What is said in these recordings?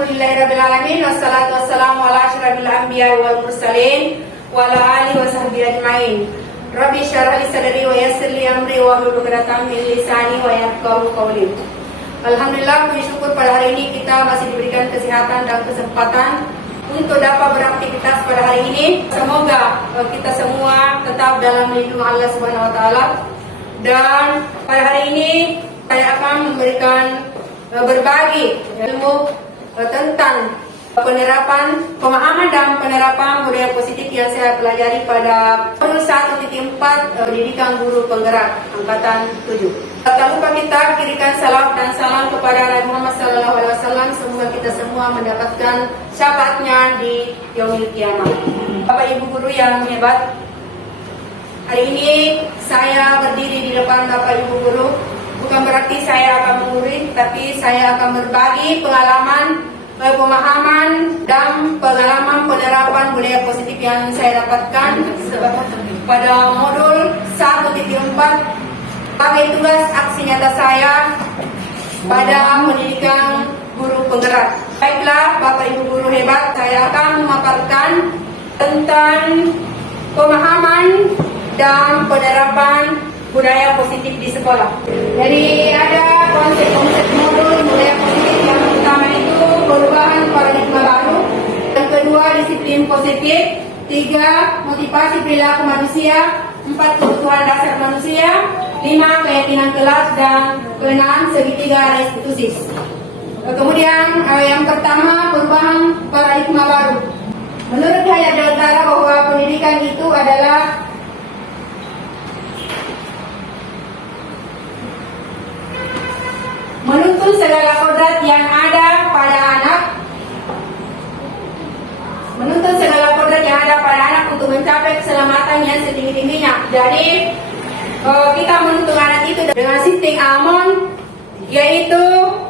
Alhamdulillahirrabbilalamin. Wassalatu wassalamu ala asyrafil anbiya wal mursalin wa ala alihi wa sahbihi ajma'in. Rabbi syrah li sadri wa yassir li amri wa hlul 'uqdatam min lisani wa yafqahu qawli. Alhamdulillah, puji syukur pada hari ini kita masih diberikan kesehatan dan kesempatan untuk dapat beraktivitas pada hari ini. Semoga kita semua tetap dalam lindungan Allah Subhanahu wa taala. Dan pada hari ini saya akan memberikan berbagi ilmu tentang pemahaman dan penerapan budaya positif yang saya pelajari pada modul 1.4 pendidikan guru penggerak angkatan 7. Tak lupa kita kirimkan salam dan salam kepada Nabi Muhammad SAW. Semoga kita semua mendapatkan syafaatnya di yaumil kiamah. Bapak Ibu guru yang hebat, hari ini saya berdiri di depan Bapak Ibu guru. Bukan berarti saya akan mengurit, tapi saya akan berbagi pengalaman, pemahaman, dan pengalaman penerapan budaya positif yang saya dapatkan pada modul 1.4 sebagai tugas aksi nyata saya pada pendidikan guru penggerak. Baiklah Bapak Ibu guru hebat, saya akan memaparkan tentang pemahaman dan penerapan budaya positif di sekolah. Jadi ada konsep-konsep modul budaya positif. Yang pertama itu perubahan paradigma baru, yang kedua disiplin positif, 3 motivasi perilaku manusia, 4 kebutuhan dasar manusia, 5 keyakinan kelas, dan ke-6 segitiga restitusi. Kemudian yang pertama perubahan paradigma baru. Menurut Hayat Deltara bahwa pendidikan itu adalah menuntun segala kodrat yang ada pada anak, untuk mencapai keselamatan yang setinggi-tingginya. Jadi kita menuntun anak itu dengan sistem Amon, yaitu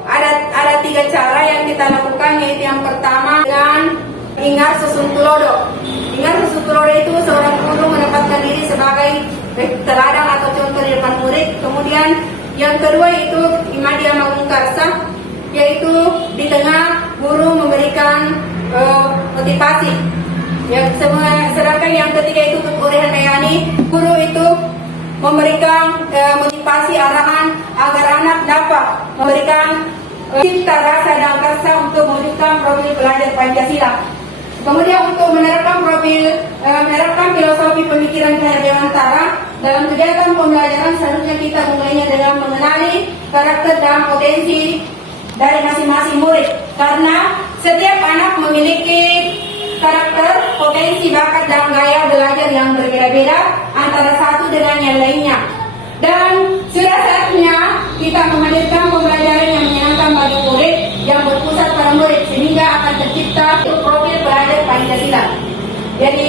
ada 3 cara yang kita lakukan, yaitu yang pertama dengan ingat susun tulodo. Ingat susun tulodo itu seorang guru menempatkan diri sebagai teladan atau contoh di depan murid. Kemudian yang kedua itu Imadia Mangungkarsa, yaitu di tengah guru memberikan motivasi. Sedangkan yang ketiga itu Uri Handayani, guru itu memberikan motivasi arahan agar anak dapat memberikan cita rasa dan karsa untuk mewujudkan profil pelajar Pancasila. Kemudian untuk menerapkan filosofi pemikiran Hayat Dewantara dalam kegiatan pembelajaran, seharusnya kita mulainya dengan mengenali karakter dan potensi dari masing-masing murid. Karena setiap anak memiliki karakter, potensi, bakat, dan gaya belajar yang berbeda-beda antara satu dengan yang lainnya. Dan sudah saatnya kita menghadirkan pembelajaran yang menyenangkan bagi murid, yang berpusat pada murid, sehingga akan tercipta profil pelajar Pancasila. Jadi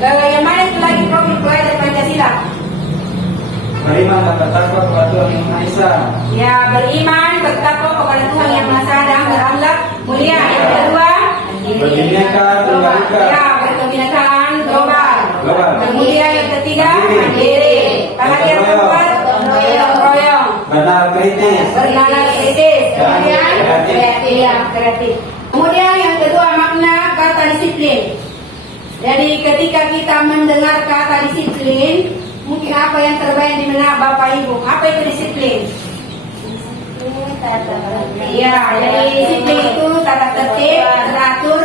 yang mana itu lagi profil pelajar Pancasila? Beriman dan bertakwa kepada Tuhan Yang Maha Esa. Ya, beriman, bertakwa kepada Tuhan Yang Maha Esa dan berakhlak mulia. Yang kedua, Berbhinneka Tunggal Ika. Ya, berkebinekaan global. Kemudian yang ketiga, mandiri. Yang keempat, gotong royong. Bernalar kritis. Kemudian kreatif. Kemudian yang kedua, makna kata disiplin. Jadi ketika kita mendengar kata disiplin, mungkin apa yang terbayang di benak Bapak Ibu? Apa itu disiplin? Iya, jadi disiplin itu tata tertib, teratur,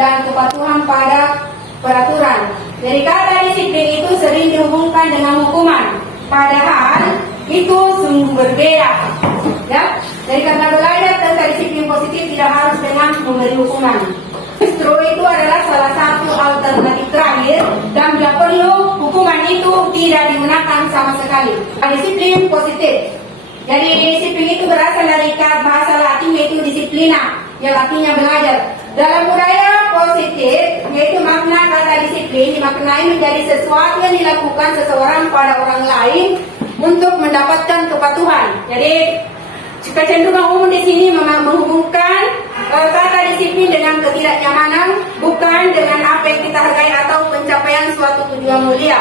dan kepatuhan pada peraturan. Jadi kata disiplin itu sering dihubungkan dengan hukuman, padahal itu sungguh berbeda. Ya, jadi karena belajar tentang disiplin positif tidak harus dengan memberi hukuman. Justru itu adalah salah satu alternatif terakhir, dan bila perlu hukuman itu tidak digunakan sama sekali. Disiplin positif. Jadi disiplin itu berasal dari bahasa Latin, yaitu disiplina, yang artinya belajar. Dalam budaya positif, yaitu makna kata disiplin dimaknai menjadi sesuatu yang dilakukan seseorang pada orang lain untuk mendapatkan kepatuhan. Jadi kecenderungan umum di sini menghubungkan kata disiplin dengan ketidaknyamanan, bukan dengan apa yang kita hargai atau pencapaian suatu tujuan mulia.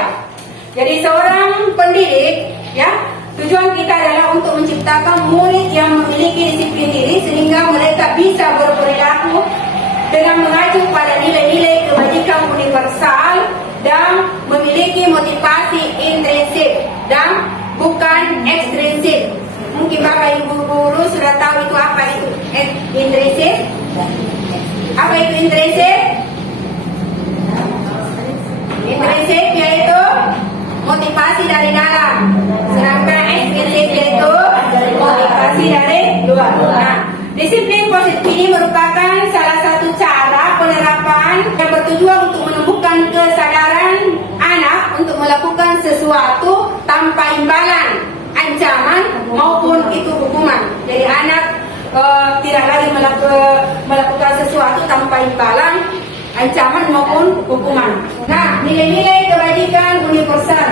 Jadi seorang pendidik, ya, Tujuan kita adalah untuk menciptakan murid yang memiliki disiplin diri sehingga mereka bisa berperilaku dengan mengacu pada nilai-nilai kebajikan universal dan memiliki motivasi intrinsik dan bukan ekstrinsik. Mungkin Bapak Ibu guru sudah tahu itu apa itu intrinsik? Apa itu intrinsik? Intrinsik yaitu motivasi dari dalam, sedangkan ekstrinsik yaitu motivasi dari luar. Nah, disiplin positif ini merupakan salah satu cara penerapan yang bertujuan untuk menemukan kesadaran anak untuk melakukan sesuatu tanpa imbalan, ancaman maupun itu hukuman. Jadi anak tidak lagi melakukan sesuatu tanpa imbalan, ancaman maupun hukuman. Nah, nilai-nilai kebajikan universal.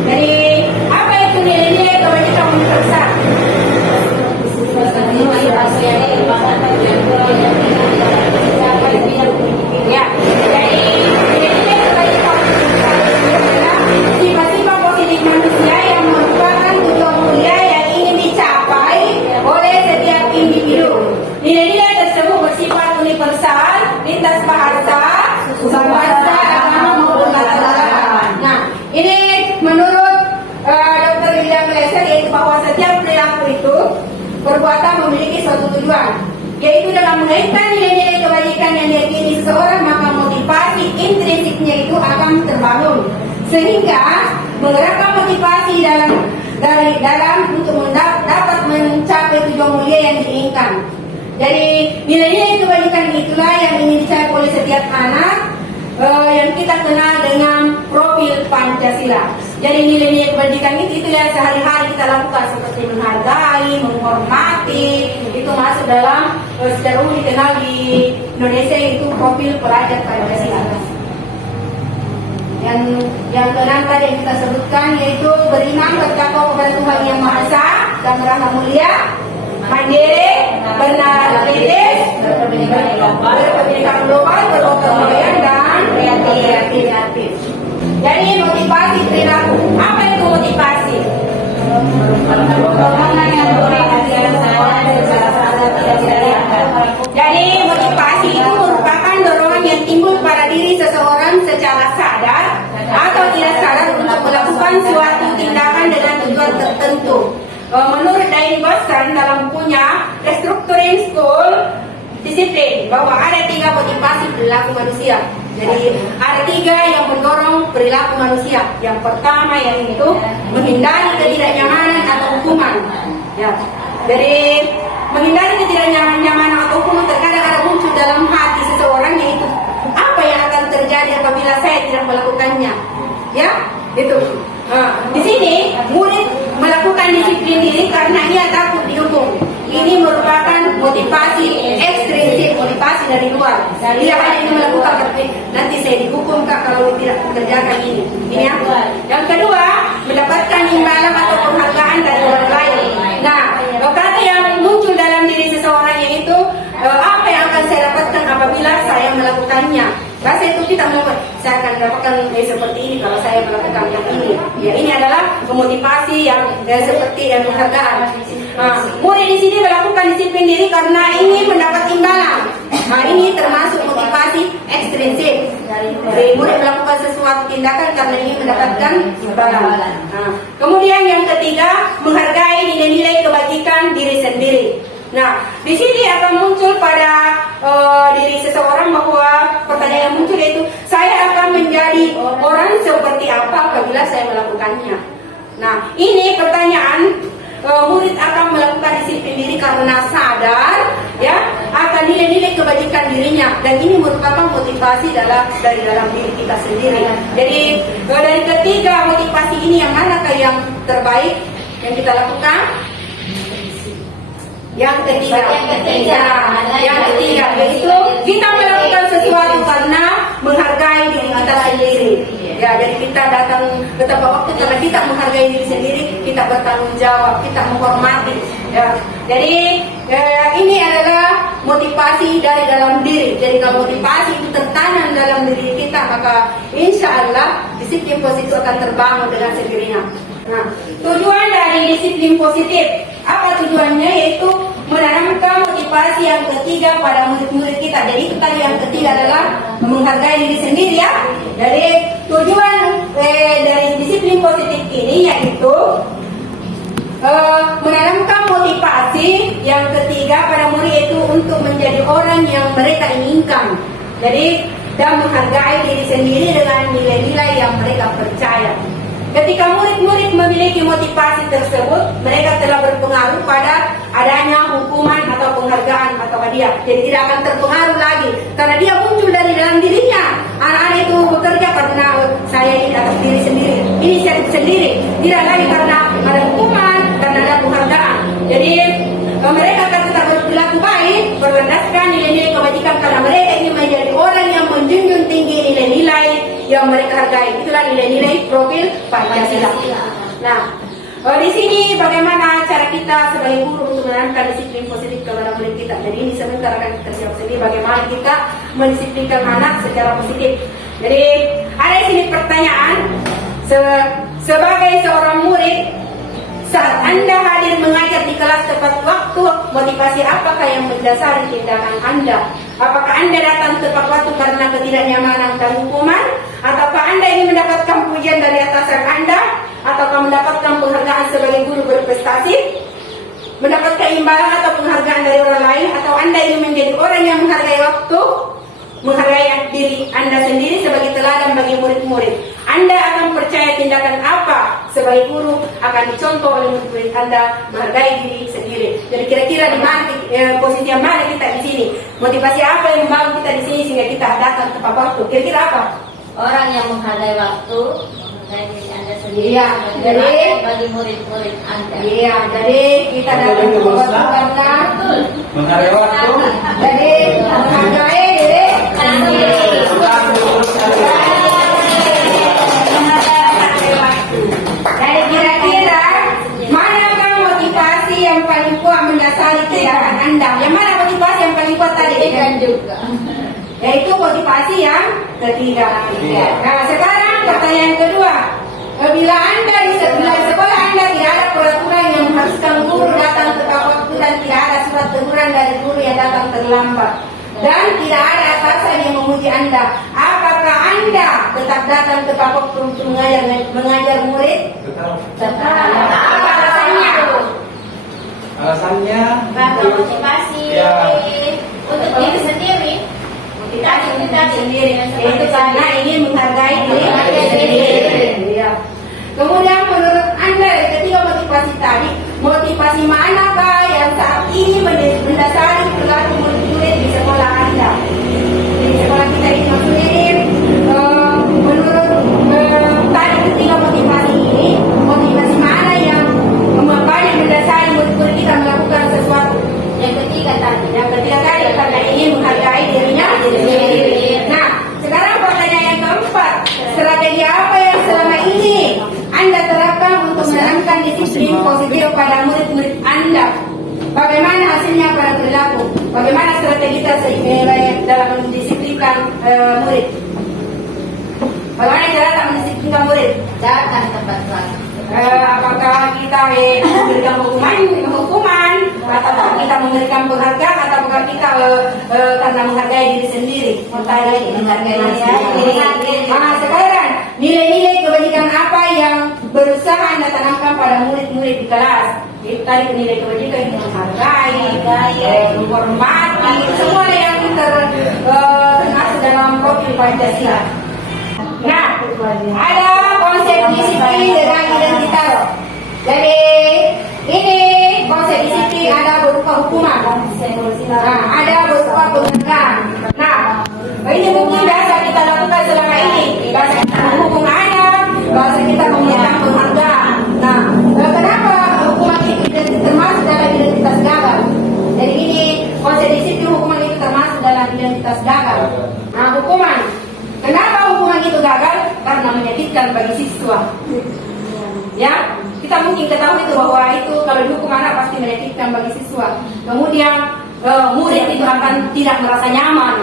Jadi apa itu nilai-nilai kebajikan universal? Ya, jadi nilai-nilai kebajikan universal adalah sifat-sifat positif manusia yang merupakan tujuan mulia yang ingin dicapai oleh setiap individu. Nilai-nilai tersebut bersifat universal, lintas bahasa, bahasa, agama maupun latar belakang. Nah, ini menurut Dr. William Glasser yaitu bahwa setiap perilaku itu perbuatan memiliki suatu tujuan, yaitu dalam mengaitkan nilai-nilai kebajikan yang diyakini seseorang, maka motivasi intrinsiknya itu akan terbangun sehingga menggerakkan motivasi dari dalam untuk dapat mencapai tujuan mulia yang diinginkan. Jadi nilai-nilai kebajikan itulah yang ingin dicapai oleh setiap anak yang kita kenal dengan profil Pancasila. Jadi nilai-nilai kebajikan itu yang sehari-hari kita lakukan seperti menghargai, menghormati, itu masuk dalam secara umum dikenal di Indonesia itu profil pelajar Pancasila. Yang keenam tadi yang kita sebutkan yaitu beriman, bertakwa kepada Tuhan Yang Maha Esa dan merasa mulia, mandiri, bernarsistis, berpendidikan global, bergotong royong dan kreatif. Jadi motivasi perilaku. Apa itu motivasi? Jadi motivasi itu merupakan dorongan yang timbul pada diri seseorang secara sadar atau tidak sadar untuk melakukan suatu tindakan dengan tujuan tertentu. Menurut Dain Boston dalam bukunya Restructuring School Discipline bahwa ada 3 motivasi perilaku manusia. Jadi ada 3 yang mendorong perilaku manusia. Yang pertama yaitu menghindari ketidaknyamanan atau hukuman. Ya. Jadi menghindari ketidaknyamanan atau hukuman terkadang ada muncul dalam hati seseorang, yaitu apa yang akan terjadi apabila saya tidak melakukannya. Ya, itu. Di sini murid melakukan disiplin diri karena ia takut dihukum. Ini merupakan motivasi ekstrinsik, motivasi dari luar. Dia hanya ingin melakukan seperti nanti saya dihukum Kak kalau tidak mengerjakan ini. Ini apa? Yang kedua, mendapatkan imbalan atau penghargaan dari orang lain. Nah, kata yang muncul dalam diri seseorang yaitu apa yang akan saya dapatkan apabila saya melakukannya. Rasa itu kita melakukan, saya akan mendapatkan seperti ini kalau saya melakukan yang ini. Ya, ini adalah memotivasi yang seperti yang penghargaan. Murid di sini melakukan disiplin diri karena ingin mendapat imbalan. Nah, ini termasuk motivasi ekstrinsik. Jadi murid melakukan sesuatu tindakan karena ingin mendapatkan imbalan. Kemudian yang ketiga, menghargai nilai-nilai kebajikan diri sendiri. Nah, di sini akan muncul pada diri seseorang bahwa pertanyaan yang muncul yaitu saya akan menjadi orang seperti apa apabila saya melakukannya. Nah, ini pertanyaan. Murid akan melakukan disiplin diri karena sadar ya akan nilai-nilai kebajikan dirinya, dan ini merupakan motivasi dari dalam diri kita sendiri. Jadi dari ketiga motivasi ini yang manakah yang terbaik yang kita lakukan? Yang ketiga yaitu kita melakukan sesuatu karena menghargai diri kita sendiri. Ya, jadi kita datang ke tempat waktu karena kita menghargai diri sendiri, kita bertanggung jawab, kita menghormati. Ya, jadi ini adalah motivasi dari dalam diri. Jadi kalau motivasi itu tertanam dalam diri kita, maka insya Allah disiplin positif akan terbangun dengan sendirinya. Nah, tujuan dari disiplin positif, apa tujuannya? Yaitu menanamkan motivasi yang ketiga pada murid-murid kita. Jadi itu tadi yang ketiga adalah menghargai diri sendiri ya. Jadi tujuan dari disiplin positif ini yaitu menanamkan motivasi yang ketiga pada murid itu untuk menjadi orang yang mereka inginkan. Jadi dan menghargai diri sendiri dengan nilai-nilai yang mereka percaya. Ketika murid-murid memiliki motivasi tersebut, mereka telah berpengaruh pada adanya hukuman atau penghargaan atau hadiah. Jadi tidak akan terpengaruh lagi karena dia muncul dari dalam dirinya. Anak-anak itu bekerja karena saya ini atas diri sendiri, inisiatif sendiri. Tidak lagi karena ada hukuman, karena ada penghargaan. Jadi mereka akan tetap berperilaku baik berdasarkan nilai-nilai kebajikan karena mereka ingin menjadi orang yang menjunjung tinggi nilai-nilai yang mereka hargai. Itulah nilai-nilai profil Pancasila. Nah, di sini bagaimana cara kita sebagai guru untuk menanamkan disiplin positif kepada murid kita. Jadi ini sebentar akan kita jawab sendiri bagaimana kita mendisiplinkan anak secara positif. Jadi ada di sini pertanyaan sebagai seorang murid. Saat Anda hadir mengajar di kelas tepat waktu, motivasi apakah yang mendasari tindakan Anda? Apakah Anda datang tepat waktu karena ketidaknyamanan dan hukuman? Ataukah Anda ingin mendapatkan pujian dari atasan Anda? Ataukah mendapatkan penghargaan sebagai guru berprestasi? Mendapatkan imbalan atau penghargaan dari orang lain? Atau Anda ingin menjadi orang yang menghargai waktu? Menghargai diri Anda sendiri sebagai teladan bagi murid-murid. Anda akan percaya tindakan apa sebagai guru akan dicontoh oleh murid-murid Anda menghargai diri sendiri. Jadi kira-kira di mana posisi yang mana kita di sini? Motivasi apa yang membawa kita di sini sehingga kita datang tepat waktu? Kira-kira apa? Orang yang menghargai waktu, menghargai diri Anda sendiri. Iya, jadi bagi murid-murid Anda. Iya, jadi kita datang tepat waktu karena Menghargai waktu. jadi menghargai diri sendiri. Jadi kira-kira manakah motivasi yang paling kuat mendasari tindakan Anda? Yang mana motivasi yang paling kuat tadi? Dan juga Yaitu motivasi yang ketiga. Nah sekarang pertanyaan kedua. Bila di sekolah Anda tidak ada peraturan yang mengharuskan guru datang tepat waktu dan tidak ada surat teguran dari guru yang datang terlambat dan tidak ada atasan yang memuji Anda, apakah Anda tetap datang tepat waktu untuk mengajar murid? tetap. Apa alasannya? Alasannya Karena motivasi Ya. untuk diri sendiri. Kita sendiri, yaitu karena ingin menghargai diri sendiri. Ya. Kemudian menurut Anda ketiga motivasi tadi, motivasi manakah yang saat ini mendasari perilaku murid-murid di sekolah Anda? Di sekolah kita ini maksudnya ini, menurut tadi ketiga motivasi ini, motivasi mana yang paling mendasari murid-murid kita melakukan sesuatu? Yang ketiga tadi. Yang ketiga tadi karena ingin menghargai dirinya sendiri. Nah, sekarang pertanyaan yang keempat, strategi apa yang selama ini Anda terapkan untuk menanamkan disiplin positif pada murid-murid Anda? Bagaimana hasilnya pada perilaku? Bagaimana strategi kita dalam mendisiplinkan murid? Bagaimana cara mendisiplinkan murid? Datang tepat waktu. Apakah kita memberikan hukuman atau kita memberikan penghargaan atau kita karena menghargai diri sendiri? Menghargai diri. Sekarang nilai-nilai kebajikan apa yang berusaha Anda tanamkan pada murid-murid di kelas? Itu tadi nilai kebajikan yang menghargai, menghormati, semua yang termasuk dalam profil Pancasila. Nah, ada konsep disiplin dengan identitas. Jadi ini konsep disiplin ada berupa hukuman. Nah, ada berupa penghargaan. Nah, ini mungkin biasa kita lakukan selama ini. Biasa kita menghukum anak, biasa kita memberikan penghargaan. Nah, kenapa hukuman itu termasuk dalam identitas gagal? Jadi ini konsep disiplin hukuman itu termasuk dalam identitas gagal. Nah, hukuman. Kenapa hukuman itu gagal? Karena menyakitkan bagi siswa. Ya, kita mungkin ketahui itu bahwa itu kalau dihukum anak pasti menyakitkan bagi siswa. Kemudian murid itu akan tidak merasa nyaman.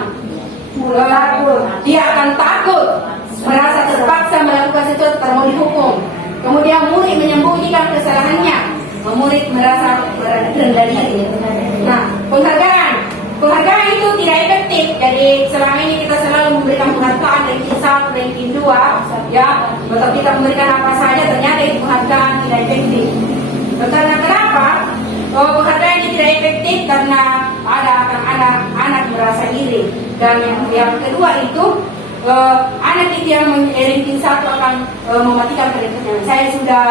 Dia akan takut, merasa terpaksa melakukan sesuatu karena mau dihukum. Kemudian Kemudian murid menyembunyikan kesalahannya, murid merasa rendah diri. Nah, penghargaan itu tidak efektif. Jadi selama ini kita selalu memberikan penghargaan ranking 1, ranking 2, ya, atau kita memberikan apa saja, ternyata itu penghargaan tidak efektif. Karena kenapa? Penghargaan ini tidak efektif karena akan ada anak merasa iri. Dan yang kedua itu anak itu yang ranking 1 akan mematikan pendidikannya. Saya sudah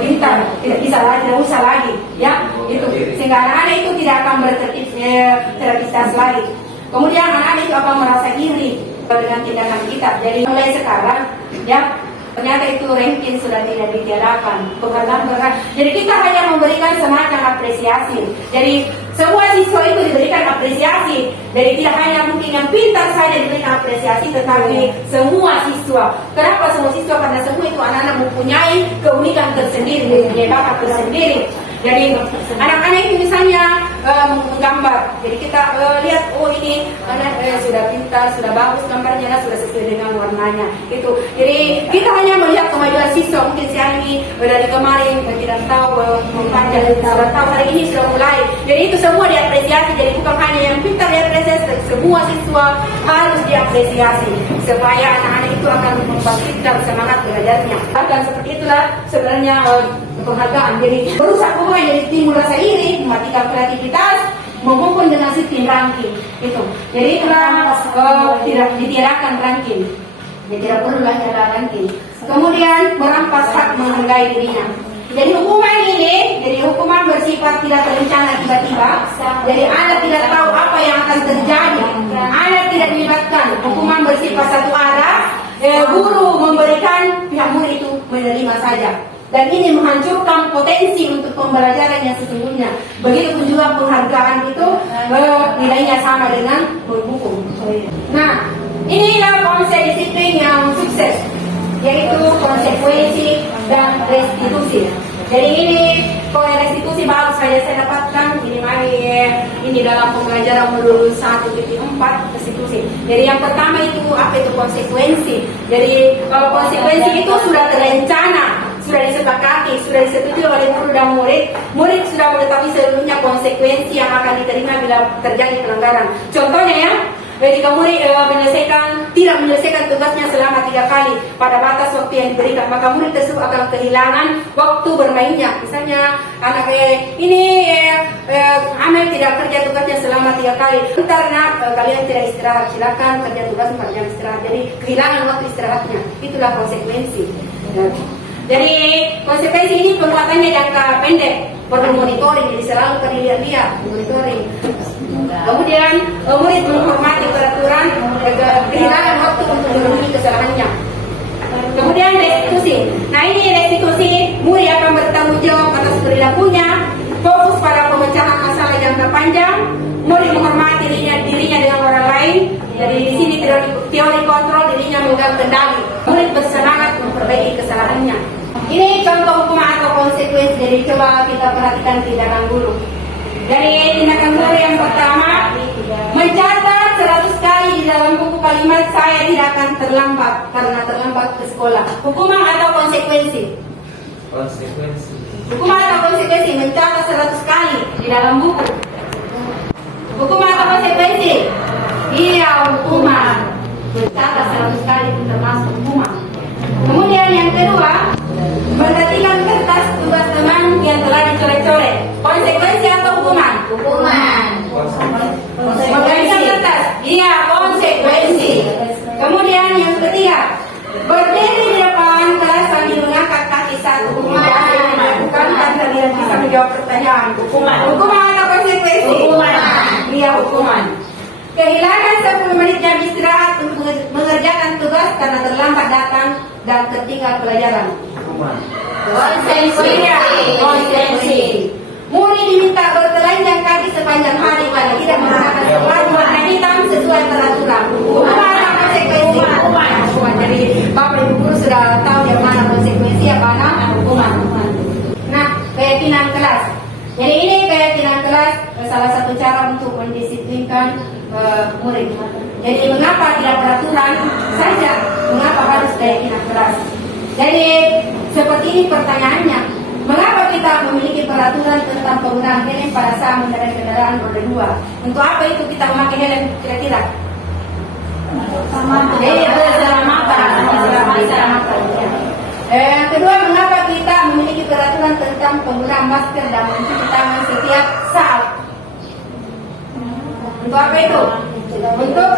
pintar, tidak bisa lagi, tidak usah lagi, ya, itu. Sehingga anak-anak itu tidak akan beraktivitas lagi. Kemudian anak-anak itu akan merasa iri dengan tindakan kita. Jadi mulai sekarang, ya, ternyata itu ranking sudah tidak ditiadakan. Penghargaan. Jadi kita hanya memberikan semacam apresiasi. Jadi semua siswa itu diberikan apresiasi. Jadi tidak hanya mungkin yang pintar saja diberikan apresiasi, tetapi semua siswa. Kenapa semua siswa? Karena semua itu anak-anak mempunyai keunikan tersendiri, mempunyai bakat tersendiri. Jadi anak-anak itu misalnya menggambar. Jadi kita lihat, oh ini anak sudah pintar, sudah bagus gambarnya, sudah sesuai dengan warnanya. Itu. Jadi kita hanya melihat kemajuan siswa. Mungkin siang ini dari kemarin tidak tahu mempanjang, sudah tahu hari ini sudah mulai. Jadi itu semua diapresiasi. Jadi bukan hanya yang pintar diapresiasi, semua siswa harus diapresiasi supaya anak-anak itu akan membangkitkan semangat belajarnya. Dan seperti itulah sebenarnya penghargaan. Jadi merusak hubungan, jadi timbul rasa iri, mematikan kreativitas, mengumpul dengan sistem ranking. Itu. Jadi itulah tidak ditiadakan ranking. Jadi tidak perlu lagi ada ranking. Kemudian merampas hak menghargai dirinya. Jadi hukuman ini, jadi hukuman bersifat tidak terencana tiba-tiba. Jadi anak tidak tahu apa yang akan terjadi. Anak tidak dilibatkan. Hukuman bersifat satu arah. Guru memberikan, pihak murid itu menerima saja. Dan ini menghancurkan potensi untuk pembelajaran yang sesungguhnya. Begitupun juga penghargaan itu nilainya sama dengan menghukum. Nah, inilah konsep disiplin yang sukses, yaitu konsekuensi dan restitusi. Jadi ini kalau restitusi baru saja saya dapatkan ini dalam pembelajaran modul 1.4 restitusi. Jadi yang pertama itu apa itu konsekuensi. Jadi kalau konsekuensi itu sudah terencana, sudah disepakati, sudah disetujui oleh guru dan murid. Murid sudah mengetahui seluruhnya konsekuensi yang akan diterima bila terjadi pelanggaran. Contohnya ya, ketika murid tidak menyelesaikan tugasnya selama 3 kali pada batas waktu yang diberikan, maka murid tersebut akan kehilangan waktu bermainnya. Misalnya anak ini Amel tidak kerja tugasnya selama 3 kali. Bentar nak, kalian tidak istirahat, silakan kerja tugas 4 jam istirahat. Jadi kehilangan waktu istirahatnya. Itulah konsekuensi. Jadi konsekuensi ini penguatannya jangka pendek, perlu monitoring, jadi selalu dilihat monitoring. Kemudian murid menghormati peraturan, kehilangan waktu untuk memenuhi kesalahannya. Kemudian restitusi. Nah ini restitusi, murid akan bertanggung jawab atas perilakunya, fokus pada pemecahan masalah jangka panjang, murid menghormati dirinya dengan orang lain. Jadi di sini teori kontrol, dirinya memegang kendali. Murid bersemangat memperbaiki kesalahannya. Ini contoh hukuman atau konsekuensi. Jadi coba kita perhatikan tindakan guru. Dari tindakan guru yang pertama, mencatat 100 kali di dalam buku kalimat saya tidak akan terlambat karena terlambat ke sekolah. Hukuman atau konsekuensi? Konsekuensi. Hukuman atau konsekuensi? Mencatat 100 kali di dalam buku. Hukuman atau konsekuensi? Iya, hukuman. Mencatat 100 kali itu termasuk hukuman. Kemudian yang kedua, memperhatikan kertas tugas teman yang telah dicoret-coret. Konsekuensi atau hukuman? Hukuman. Memperhatikan kertas. Iya, konsekuensi. Kemudian yang ketiga, berdiri di depan kelas sambil mengangkat kaki satu. Bukan karena dia bisa menjawab pertanyaan. Hukuman. Hukuman atau konsekuensi? Hukuman. Iya, hukuman. Kehilangan 10 menit jam istirahat untuk mengerjakan tugas karena terlambat datang dan tertinggal pelajaran. Konsekuensi. Murid diminta bertelanjang kaki sepanjang hari karena tidak menggunakan sepatu warna hitam sesuai peraturan. Hukuman atau konsekuensi? Hukuman. Jadi Bapak Ibu guru sudah tahu yang mana konsekuensi, yang mana hukuman. Nah, keyakinan kelas. Jadi ini keyakinan kelas salah satu cara untuk mendisiplinkan murid. Jadi mengapa tidak peraturan saja? Mengapa harus keyakinan kelas? Jadi Seperti ini pertanyaannya, mengapa kita memiliki peraturan tentang penggunaan helm pada saat mengendarai kendaraan roda 2? Untuk apa itu kita memakai helm kira-kira? Keselamatan. Yang kedua, mengapa kita memiliki peraturan tentang penggunaan masker dan mencuci tangan setiap saat? Untuk apa itu? Untuk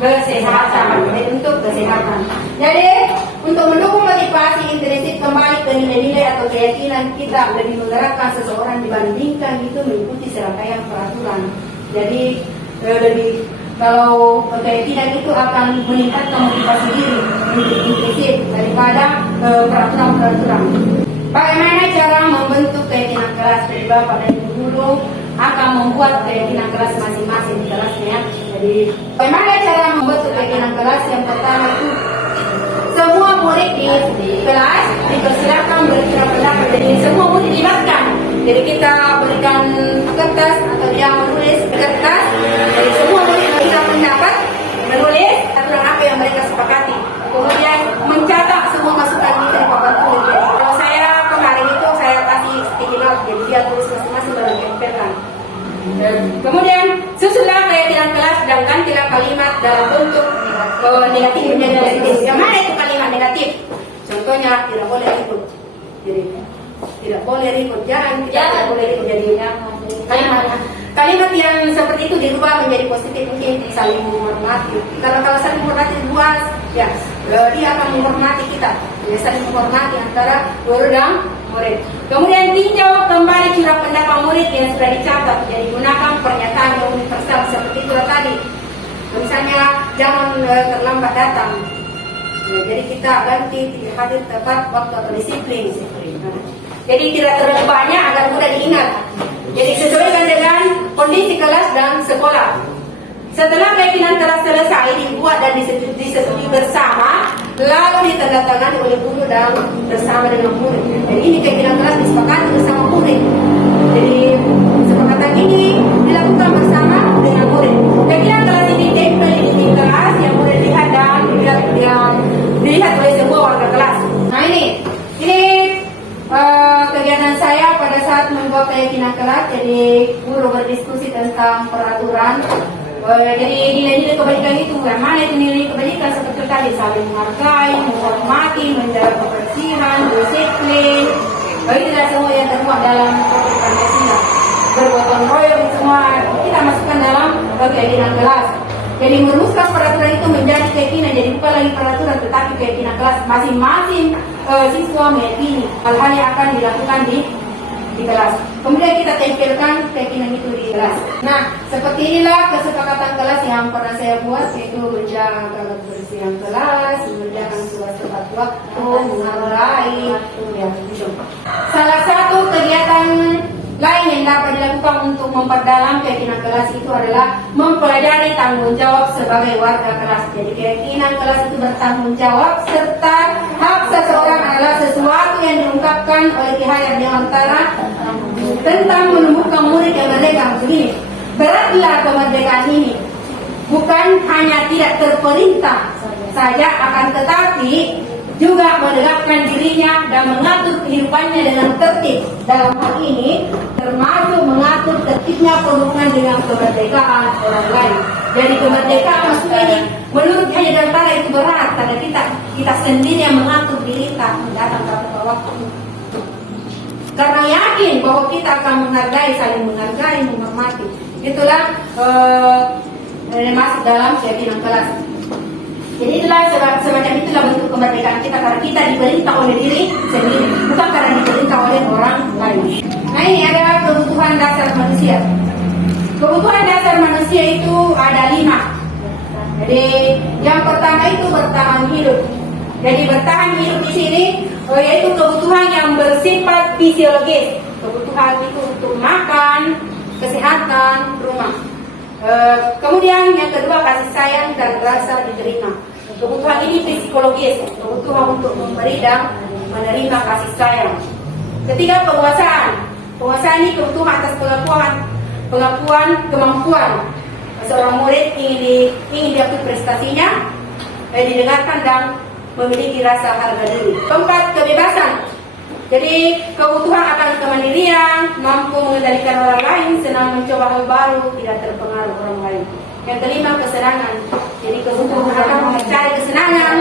kesehatan. Untuk kesehatan. Jadi, untuk mendukung motivasi intrinsit kembali ke nilai-nilai atau keyakinan kita lebih menggerakkan seseorang dibandingkan itu mengikuti serangkaian peraturan. Jadi, lebih kalau keyakinan itu akan meningkatkan motivasi diri untuk intrinsit daripada peraturan-peraturan. Bagaimana cara membentuk keyakinan kelas? Dari Bapak dan Ibu guru akan membuat keyakinan kelas masing-masing di kelasnya. Jadi, bagaimana cara membentuk keyakinan kelas? Yang pertama itu semua murid di kelas dipersilakan berbicara pendapat. Jadi semua murid dilibatkan. Jadi kita berikan kertas atau yang menulis kertas. Jadi semua murid berbicara pendapat, menulis aturan apa yang mereka sepakati. Kemudian mencatat semua masukan ini dari Pak Batu. Kalau saya kemarin itu saya kasih sticky note, jadi dia tulis masing-masing baru ditempelkan. Kemudian susunlah keyakinan kelas dan gantilah kalimat dalam bentuk negatif menjadi positif. Yang mana itu kalimat negatif? Contohnya tidak boleh ribut. Jadi tidak boleh ribut, jangan tidak boleh ribut. Jadi kalimat yang seperti itu dirubah menjadi positif, mungkin saling menghormati. Kalau saling menghormati luas, ya dia akan menghormati kita. Dia saling menghormati antara guru dan murid. Kemudian tinjau kembali curah pendapat murid yang sudah dicatat. Jadi gunakan pernyataan yang universal seperti itu tadi. Misalnya jangan terlambat datang. Jadi kita ganti hadir tepat waktu atau disiplin. Jadi tidak terlalu banyak agar mudah diingat. Jadi sesuaikan dengan kondisi kelas dan sekolah. Setelah keyakinan kelas selesai dibuat dan disetujui bersama, lalu ditandatangani oleh guru dan bersama dengan murid. Jadi ini keyakinan kelas disepakati bersama murid. Jadi kesepakatan ini dilakukan bersama dengan murid. Keyakinan kelas ini ditempel di kelas yang murid lihat dan dilihat oleh semua warga kelas. Nah ini kegiatan saya pada saat membuat keyakinan kelas. Jadi guru berdiskusi tentang peraturan. Jadi nilai-nilai kebaikan itu, yang mana itu nilai kebaikan seperti tadi, saling menghargai, menghormati, menjaga kebersihan, disiplin. Itulah semua yang termuat dalam Kode Pancasila. Bergotong royong semua kita masukkan dalam keyakinan kelas. Jadi merumuskan peraturan itu menjadi keyakinan, jadi bukan lagi peraturan tetapi keyakinan kelas. Masing-masing siswa meyakini hal-hal yang akan dilakukan di kelas. Kemudian kita tempelkan keyakinan itu di kelas. Nah, seperti inilah kesepakatan kelas yang pernah saya buat, yaitu menjaga kebersihan kelas, mengerjakan tugas tepat waktu, menghargai. Ya, gitu. Salah satu kegiatan lain yang dapat dilakukan untuk memperdalam keyakinan kelas itu adalah mempelajari tanggung jawab sebagai warga kelas. Jadi keyakinan kelas itu bertanggung jawab serta hak seseorang adalah sesuatu yang diungkapkan oleh pihak yang diantara tentang menumbuhkan murid yang merdeka. Begini, beratlah kemerdekaan ini bukan hanya tidak terperintah saja, akan tetapi juga menegakkan dirinya dan mengatur kehidupannya dengan tertib. Dalam hal ini termasuk mengatur tertibnya perhubungan dengan kemerdekaan orang lain. Jadi kemerdekaan maksudnya ini menurut Hanya Dantara itu berat karena kita sendiri yang mengatur diri kita datang pada waktu. Karena yakin bahwa kita akan menghargai, saling menghargai, menghormati. Itulah masuk dalam keyakinan kelas. Jadi itulah semacam itulah bentuk kemerdekaan kita, karena kita diperintah oleh diri sendiri, bukan karena diperintah oleh orang lain. Nah ini adalah kebutuhan dasar manusia. Kebutuhan dasar manusia itu ada 5. Jadi yang pertama itu bertahan hidup. Jadi bertahan hidup di sini yaitu kebutuhan yang bersifat fisiologis. Kebutuhan itu untuk makan, kesehatan, rumah. Kemudian yang kedua kasih sayang dan rasa diterima. Kebutuhan ini psikologis, kebutuhan untuk memberi dan menerima kasih sayang. Ketiga penguasaan. Penguasaan ini kebutuhan atas pengakuan kemampuan. Seorang murid ingin diakui prestasinya, didengarkan dan memiliki rasa harga diri. Keempat, kebebasan. Jadi kebutuhan akan kemandirian, mampu mengendalikan orang lain, senang mencoba hal baru, tidak terpengaruh orang lain. Yang kelima, kesenangan. Jadi kebutuhan akan mencari kesenangan,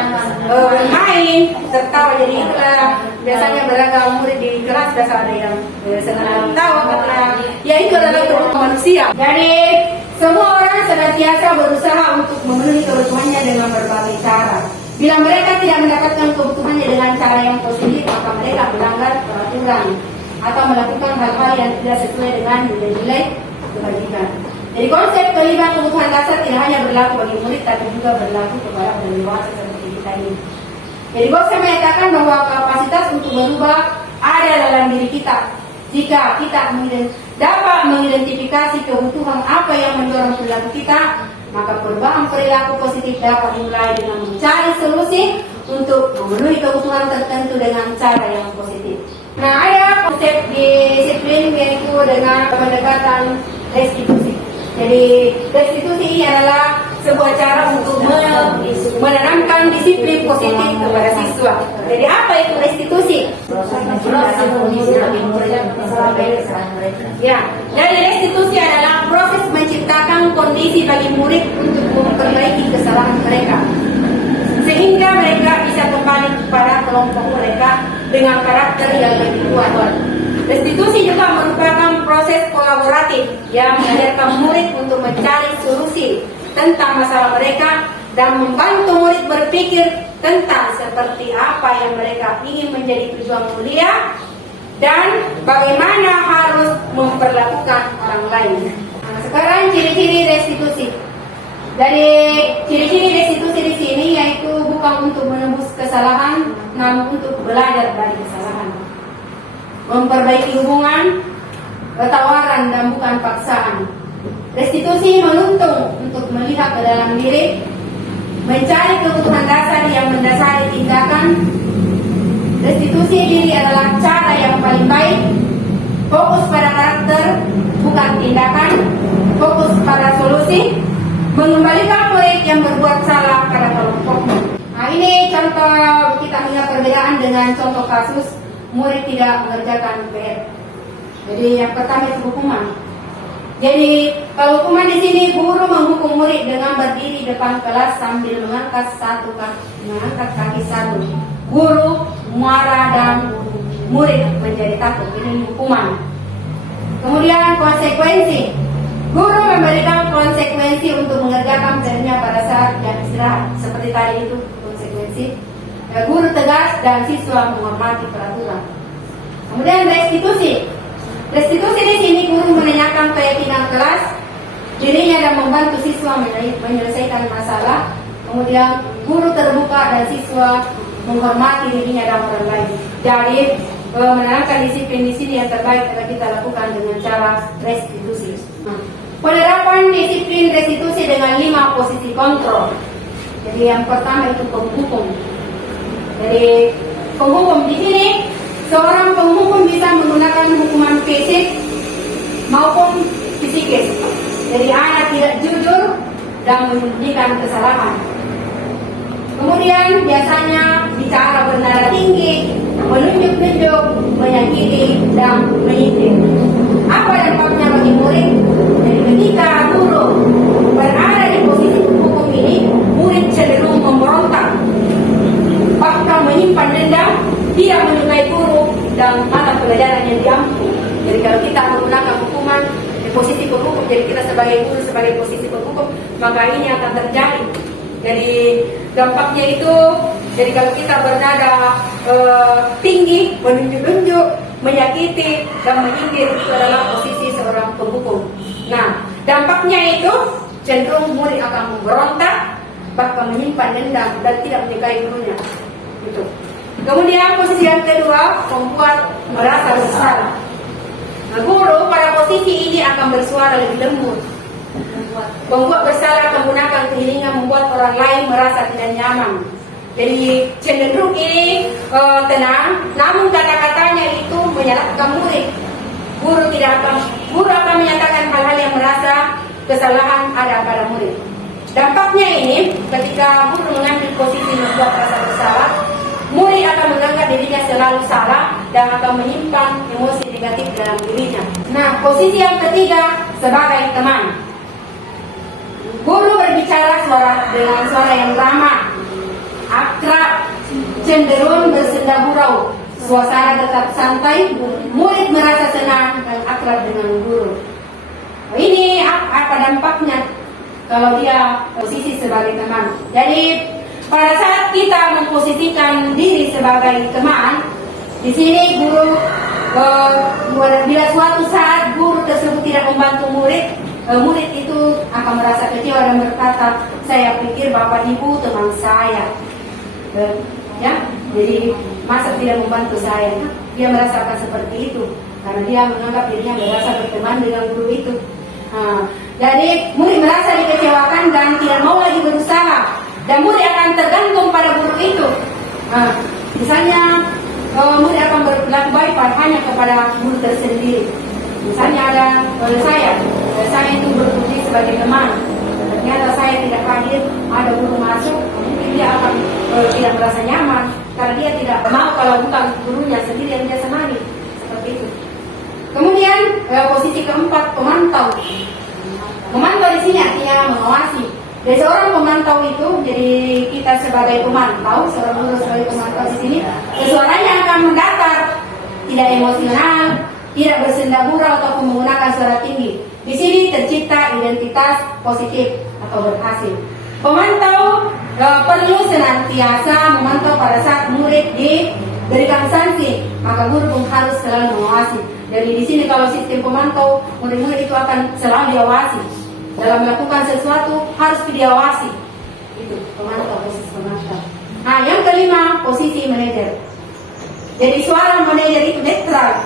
bermain, tertawa. Jadi itulah biasanya beragam murid di kelas biasa ada yang senang tawa karena ya itu adalah kebutuhan manusia. Jadi semua orang senantiasa berusaha untuk memenuhi kebutuhannya dengan berbagai cara. Bila mereka tidak mendapatkan kebutuhannya dengan cara yang positif, maka mereka melanggar peraturan atau melakukan hal-hal yang tidak sesuai dengan nilai-nilai kebajikan. Jadi konsep kelima kebutuhan dasar tidak hanya berlaku bagi murid, tapi juga berlaku kepada orang dewasa seperti kita ini. Jadi Boxer menyatakan bahwa kapasitas untuk berubah ada dalam diri kita. Jika kita dapat mengidentifikasi kebutuhan apa yang mendorong perilaku kita, maka perubahan perilaku positif dapat dimulai dengan mencari solusi untuk memenuhi kebutuhan tertentu dengan cara yang positif. Nah, ada konsep di disiplin yaitu dengan pendekatan restitusi. Jadi restitusi ini adalah sebuah cara untuk menanamkan disiplin positif kepada siswa. Jadi apa itu restitusi? Ya, dari restitusi adalah proses menciptakan kondisi bagi murid untuk memperbaiki kesalahan mereka, sehingga mereka bisa kembali kepada kelompok mereka dengan karakter yang lebih kuat. Restitusi juga merupakan proses kolaboratif yang mengajarkan murid untuk mencari solusi tentang masalah mereka dan membantu murid berpikir tentang seperti apa yang mereka ingin menjadi tujuan mulia dan bagaimana harus memperlakukan orang lain. Nah, sekarang ciri-ciri restitusi. Dari ciri-ciri restitusi di sini yaitu bukan untuk menembus kesalahan, namun untuk belajar dari kesalahan. Memperbaiki hubungan, ketawaran dan bukan paksaan. Restitusi menuntun untuk melihat ke dalam diri, mencari kebutuhan dasar yang mendasari tindakan. Restitusi diri adalah cara yang paling baik, fokus pada karakter, bukan tindakan, fokus pada solusi, mengembalikan murid yang berbuat salah pada kelompoknya. Nah, ini contoh kita melihat perbedaan dengan contoh kasus murid tidak mengerjakan PR. Jadi yang pertama itu hukuman. Jadi kalau hukuman di sini guru menghukum murid dengan berdiri depan kelas sambil mengangkat kaki satu. Guru marah dan murid menjadi takut. Ini hukuman. Kemudian konsekuensi. Guru memberikan konsekuensi untuk mengerjakan PR-nya pada saat jam istirahat. Seperti tadi itu konsekuensi. Guru tegas dan siswa menghormati peraturan. Kemudian restitusi. Restitusi di sini guru menanyakan keyakinan kelas, dirinya dan membantu siswa menyelesaikan masalah. Kemudian guru terbuka dan siswa menghormati dirinya dan orang lain. Jadi menanamkan disiplin di sini yang terbaik adalah kita lakukan dengan cara restitusi. Penerapan disiplin restitusi dengan 5 posisi kontrol. Jadi yang pertama itu penghukum. Jadi penghukum di sini seorang penghukum bisa menggunakan hukuman fisik maupun psikis. Jadi anak tidak jujur dan menyembunyikan kesalahan. Kemudian biasanya bicara bernada tinggi, menunjuk-nunjuk, menyakiti dan menyindir. Apa dampaknya bagi murid? Jadi ketika guru berada di posisi penghukum ini, murid cenderung memberontak, bahkan menyimpan dendam, tidak menyukai guru dan mata pelajaran yang diampu. Jadi kalau kita menggunakan hukuman di posisi penghukum, jadi kita sebagai guru sebagai posisi penghukum, maka ini akan terjadi. Jadi dampaknya itu, jadi kalau kita bernada tinggi, menunjuk-nunjuk, menyakiti dan menyindir, itu adalah posisi seorang penghukum. Nah, dampaknya itu cenderung murid akan memberontak, bahkan menyimpan dendam dan tidak menyukai gurunya. Gitu. Kemudian posisi yang kedua, membuat merasa bersalah. Nah, guru pada posisi ini akan bersuara lebih lembut. Membuat bersalah menggunakan keheningan membuat orang lain merasa tidak nyaman. Jadi cenderung ini tenang, namun kata-katanya itu menyalahkan murid. Guru akan menyatakan hal-hal yang merasa kesalahan ada pada murid. Dampaknya ini, ketika guru mengambil posisi membuat rasa bersalah, murid akan menganggap dirinya selalu salah dan akan menyimpan emosi negatif dalam dirinya. Nah, posisi yang ketiga sebagai teman. Guru berbicara dengan suara yang ramah, akrab, cenderung bersenda gurau. Suasana tetap santai, murid merasa senang dan akrab dengan guru. Ini apa dampaknya kalau dia posisi sebagai teman? Jadi pada saat kita memposisikan diri sebagai teman, di sini guru bila suatu saat guru tersebut tidak membantu murid, murid itu akan merasa kecewa dan berkata, saya pikir bapak ibu teman saya, ya. Jadi masa tidak membantu saya? Dia merasakan seperti itu karena dia menganggap dirinya merasa berteman dengan guru itu. Jadi murid merasa dikecewakan dan tidak mau lagi berusaha, dan murid akan tergantung pada guru itu. Misalnya murid akan berlaku baik hanya kepada guru tersendiri. Misalnya ada saya itu berfungsi sebagai teman. Ternyata saya tidak hadir, ada guru masuk, mungkin dia akan tidak merasa nyaman karena dia tidak mau kalau bukan gurunya sendiri yang dia senangi, seperti itu. Kemudian posisi keempat, pemantau. Memantau di sini artinya mengawasi. Dari seorang pemantau itu, jadi kita sebagai pemantau, seorang guru sebagai pemantau di sini, suaranya akan mendatar, tidak emosional, tidak bersenda gurau ataupun menggunakan suara tinggi. Di sini tercipta identitas positif atau berhasil. Pemantau perlu senantiasa memantau pada saat murid diberikan sanksi, maka guru pun harus selalu mengawasi. Jadi di sini kalau sistem pemantau, murid-murid itu akan selalu diawasi. Dalam melakukan sesuatu harus diawasi. Itu pemantau, posisi pemantau. Nah, yang kelima, posisi manajer. Jadi suara manajer itu netral,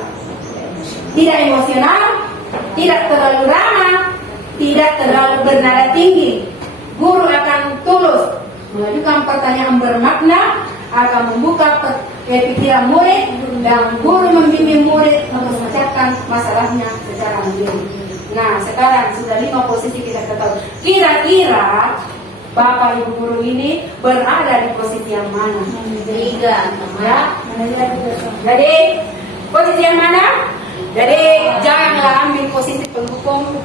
tidak emosional, tidak terlalu ramah, tidak terlalu bernada tinggi. Guru akan tulus mengajukan pertanyaan bermakna, akan membuka pikiran murid, dan guru membimbing murid untuk memecahkan masalahnya secara mandiri. Nah, sekarang sudah 5 posisi kita ketahui. Kira-kira Bapak Ibu guru ini berada di posisi yang mana? 3. Ya. Jadi posisi yang mana? Jadi janganlah ambil posisi penghukum,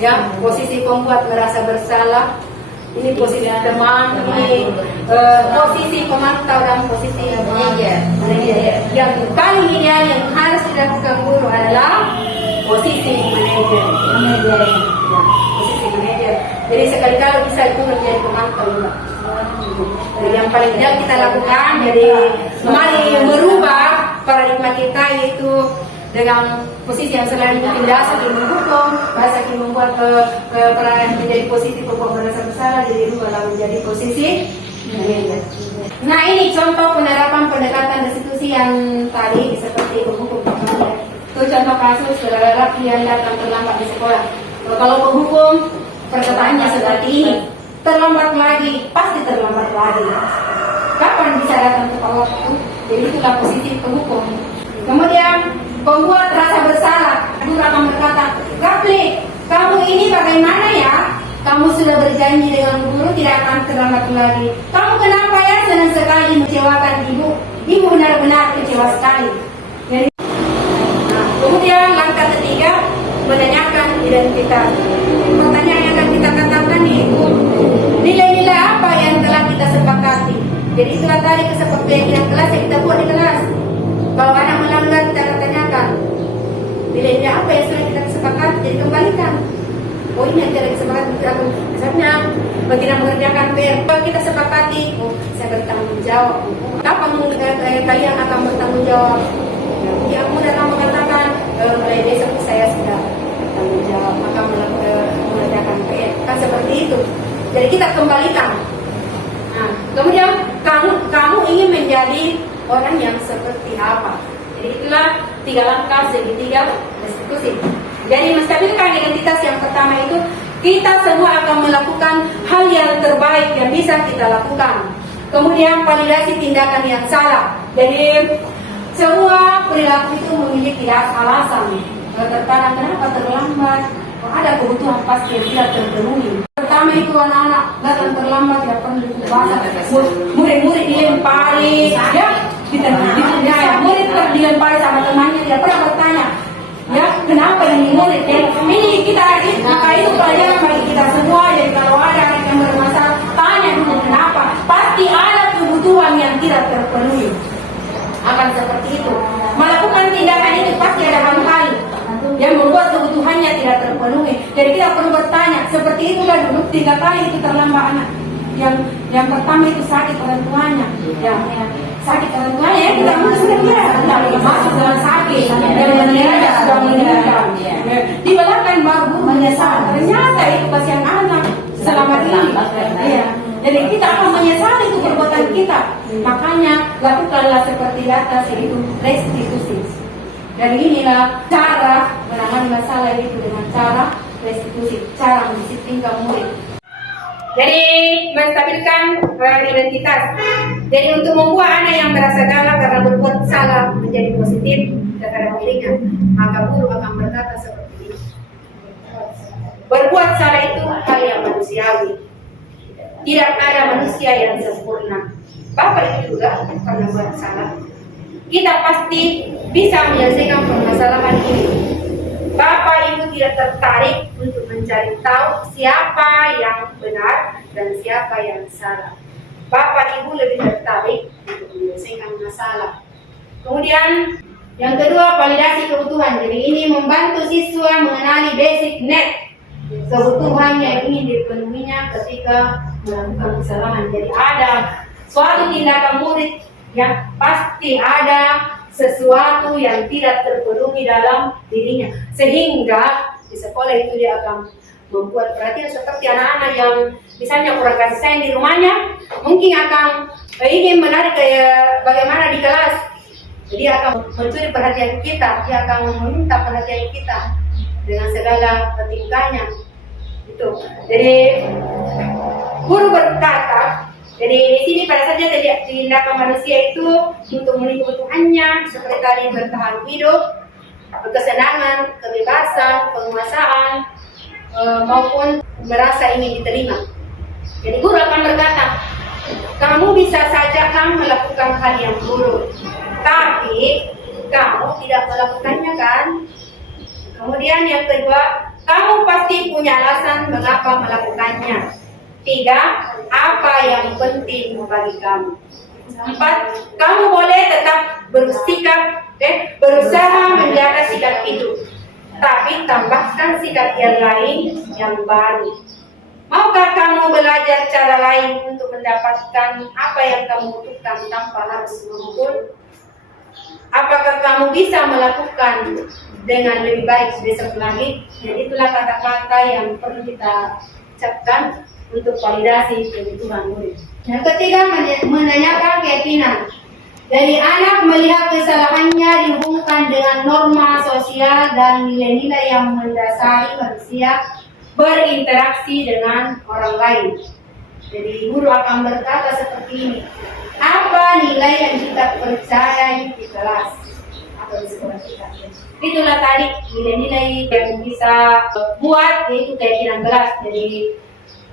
ya, posisi pembuat merasa bersalah. Ini posisi teman, ini posisi pemantau dan posisi manajer. Yang paling ideal yang harus dilakukan guru adalah posisi manajer. Ya, posisi manajer. Jadi sekali-kali bisa itu menjadi pemantau juga. Jadi yang paling ideal kita lakukan, jadi mari merubah paradigma kita, yaitu dengan posisi yang selain mungkin dasar menghukum, bahasa membuat peran menjadi posisi pembuat merasa bersalah, jadi rubahlah menjadi posisi manajer. Nah, ini contoh penerapan pendekatan restitusi yang tadi seperti penghukum. Itu contoh kasus lelaki yang datang terlambat di sekolah. Kalau penghukum perkataannya seperti ini, terlambat lagi, pasti terlambat lagi. Kapan bisa datang tepat waktu? Jadi itulah posisi penghukum. Kemudian pembuat rasa bersalah, guru akan berkata, Rapli, kamu ini bagaimana ya? Kamu sudah berjanji dengan guru tidak akan terlambat lagi. Kamu kenapa ya senang sekali mengecewakan ibu? Ibu benar-benar kecewa sekali. Jadi, nah, kemudian langkah ketiga, menanyakan identitas. Pertanyaan yang akan kita katakan itu, nilai-nilai apa yang telah kita sepakati? Jadi itulah tadi kesepakatan kelas yang kita buat di kelas. Kalau anak melanggar, kita akan tanyakan nilai-nilai apa yang sudah kita sepakati, jadi kembalikan. Oh, ini yang tidak sepakati, misalnya tidak mengerjakan PR, kita sepakati, oh, saya bertanggung jawab. Kapan kalian akan bertanggung jawab? Ya, aku datang mengatakan mulai besok saya sudah bertanggung jawab, maka mengerjakan PR. Kan seperti itu. Jadi kita kembalikan. Nah, kemudian kamu ingin menjadi orang yang seperti apa? Jadi itulah 3 langkah segitiga restitusi. Jadi menstabilkan identitas yang pertama itu, kita semua akan melakukan hal yang terbaik yang bisa kita lakukan. Kemudian validasi tindakan yang salah. Jadi semua perilaku itu memiliki alasan. Terkadang kenapa terlambat? Ada kebutuhan pasti yang tidak terpenuhi. Pertama itu anak-anak datang terlambat, tidak perlu bahasa. Murid-murid dilempari balik, ya, murid dilempari sama temannya, tidak pernah bertanya, ya, kenapa ini murid? Ya, ini kita, maka itu pelajaran bagi kita semua. Jadi kalau ada yang bermasalah, tanya dulu kenapa. Pasti ada kebutuhan yang tidak terpenuhi. Akan seperti itu. Melakukan tindakan itu pasti ada hal-hal yang membuat kebutuhannya tidak terpenuhi. Jadi kita perlu bertanya. Seperti itulah dulu 3 kali itu terlambat anak. Yang pertama itu sakit orang tuanya. Ya, sakit orang tuanya ya kita harus kira masuk dalam sakit yang meninggal sudah meninggal. Di belakang baru menyesal. Ternyata itu pasien anak selama ini. Iya. Jadi kita akan menyesali itu perbuatan kita. Makanya lakukanlah seperti di atas, yaitu restitusi. Dan inilah cara menangani masalah itu dengan cara restitusi, cara mendisiplinkan murid. Jadi menstabilkan identitas. Jadi untuk membuat anak yang merasa gagal karena berbuat salah menjadi positif terhadap dirinya, maka guru akan berkata seperti ini. Berbuat salah itu hal yang manusiawi. Tidak ada manusia yang sempurna. Bapak itu juga pernah buat salah. Kita pasti bisa menyelesaikan permasalahan ini. Bapak Ibu tidak tertarik untuk mencari tahu siapa yang benar dan siapa yang salah. Bapak Ibu lebih tertarik untuk menyelesaikan masalah. Kemudian yang kedua, validasi kebutuhan. Jadi ini membantu siswa mengenali basic need, kebutuhan yang ingin dipenuhinya ketika melakukan kesalahan. Jadi ada suatu tindakan murid yang pasti ada sesuatu yang tidak terpenuhi dalam dirinya, sehingga di sekolah itu dia akan membuat perhatian seperti anak-anak yang misalnya kurang kasih sayang di rumahnya, mungkin akan ingin menarik bagaimana di kelas. Jadi akan mencuri perhatian kita, dia akan meminta perhatian kita dengan segala tingkahnya. Itu. Jadi guru berkata, jadi di sini pada saja tindakan manusia itu untuk memenuhi kebutuhannya seperti tadi bertahan hidup, kesenangan, kebebasan, penguasaan, maupun merasa ingin diterima. Jadi guru akan berkata, kamu bisa saja kamu melakukan hal yang buruk, tapi kamu tidak melakukannya kan? Kemudian yang kedua, kamu pasti punya alasan mengapa melakukannya. 3, apa yang penting bagi kamu. 4, kamu boleh tetap berusaha menjaga sikap itu, tapi tambahkan sikap yang lain yang baru. Maukah kamu belajar cara lain untuk mendapatkan apa yang kamu butuhkan tanpa harus memukul? Apakah kamu bisa melakukan dengan lebih baik besok lagi? Jadi itulah kata-kata yang perlu kita ucapkan untuk validasi kebutuhan murid. Yang ketiga, menanyakan keyakinan. Jadi anak melihat kesalahannya dihubungkan dengan norma sosial dan nilai-nilai yang mendasari manusia berinteraksi dengan orang lain. Jadi guru akan berkata seperti ini, apa nilai yang kita percayai di kelas atau di sekolah kita. Itulah tadi nilai-nilai yang bisa buat, yaitu keyakinan kelas. Jadi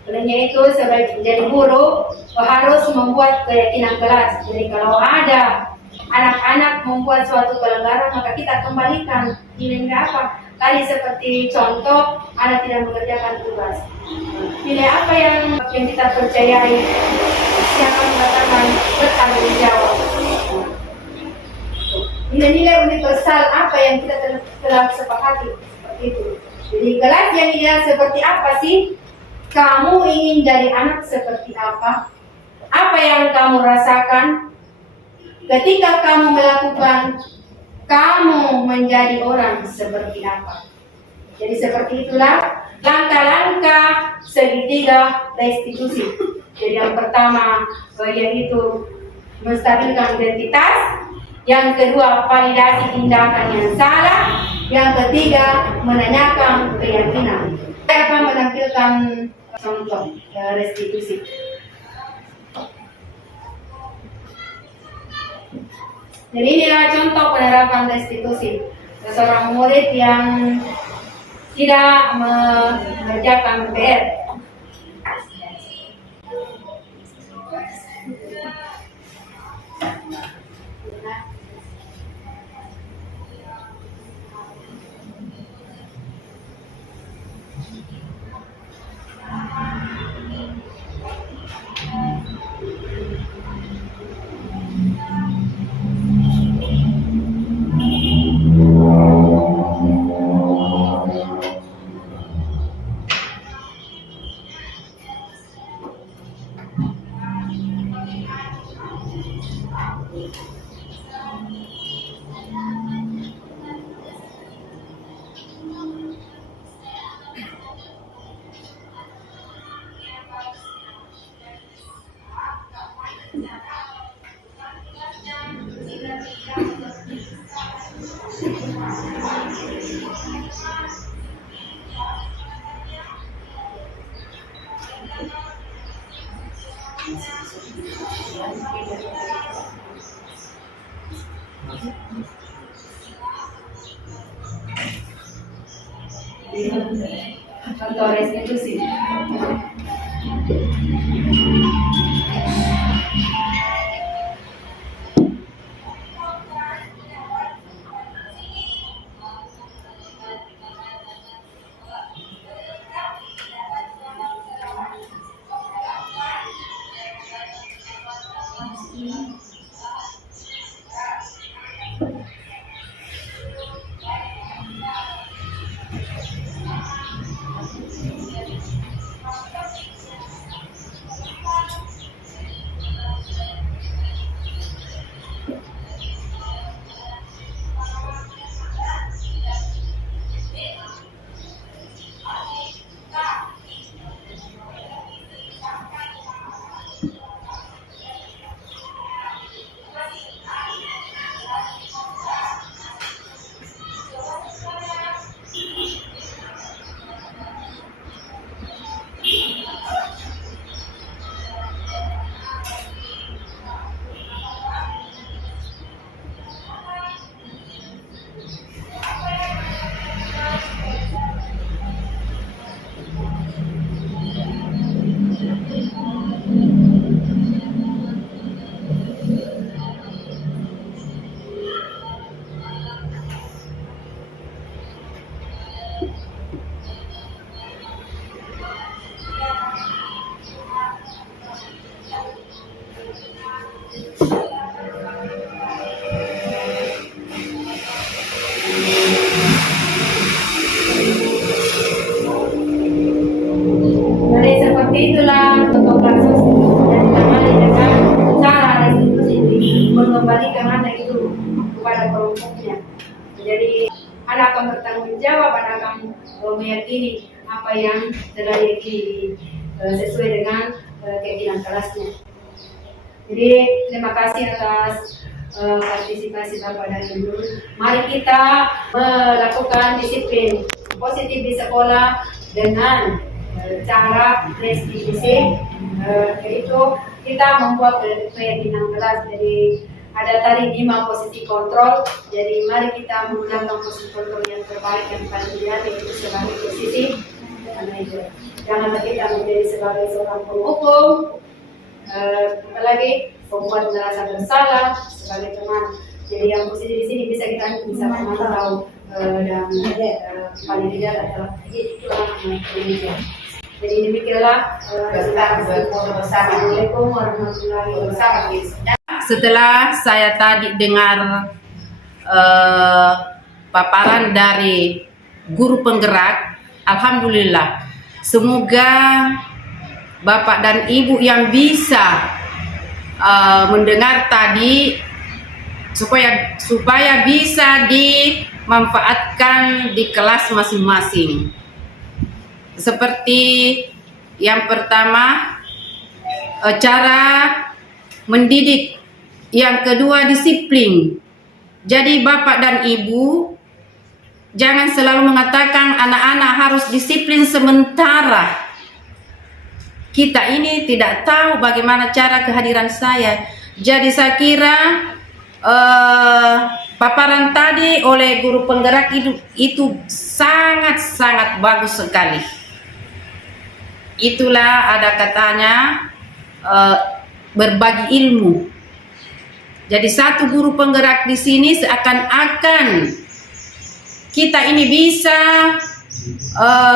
olehnya itu sebagai menjadi guru harus membuat keyakinan kelas. Jadi kalau ada anak-anak membuat suatu pelanggaran, maka kita kembalikan nilainya apa. Tadi seperti contoh, anak tidak mengerjakan tugas. Nilai apa yang kita percayai? Siapa mengatakan bertanggung jawab? Nilai-nilai universal apa yang kita telah sepakati? Seperti itu. Jadi kelas yang ideal seperti apa sih? Kamu ingin jadi anak seperti apa? Apa yang kamu rasakan? Ketika kamu melakukan, kamu menjadi orang seperti apa? Jadi seperti itulah langkah-langkah segitiga restitusi. Jadi yang pertama yaitu menstabilkan identitas, yang kedua validasi tindakan yang salah, yang ketiga menanyakan keyakinan. Saya akan menampilkan contoh restitusi. Jadi inilah contoh penerapan restitusi. Seorang murid yang tidak mengerjakan PR. Contoh restitusi. Jadi seperti itulah untuk kasus yang ditangani dengan cara restitusi, mengembalikan anak itu kepada kelompoknya. Jadi anak akan bertanggung jawab, anak akan meyakini apa yang telah diyakini sesuai dengan keinginan kelasnya. Jadi terima kasih atas partisipasi Bapak dan Ibu. Mari kita melakukan disiplin positif di sekolah dengan cara restitusi, yaitu kita membuat keyakinan kelas. Jadi ada tadi 5 posisi kontrol. Jadi mari kita menggunakan posisi kontrol yang terbaik yang paling ideal, yaitu sebagai posisi manajer. Janganlah kita menjadi sebagai seorang penghukum, apalagi membuat merasa bersalah sebagai teman. Jadi yang posisi di sini bisa memantau dan paling tidak adalah manajer. Jadi demikianlah Assalamualaikum warahmatullahi wabarakatuh. Setelah saya tadi dengar paparan dari guru penggerak, alhamdulillah, semoga Bapak dan Ibu yang bisa mendengar tadi supaya bisa dimanfaatkan di kelas masing-masing. Seperti yang pertama, cara mendidik. Yang kedua, disiplin. Jadi Bapak dan Ibu jangan selalu mengatakan anak-anak harus disiplin sementara kita ini tidak tahu bagaimana cara kehadiran saya. Jadi saya kira paparan tadi oleh guru penggerak itu sangat-sangat bagus sekali. Itulah ada katanya berbagi ilmu. Jadi satu guru penggerak di sini seakan-akan kita ini bisa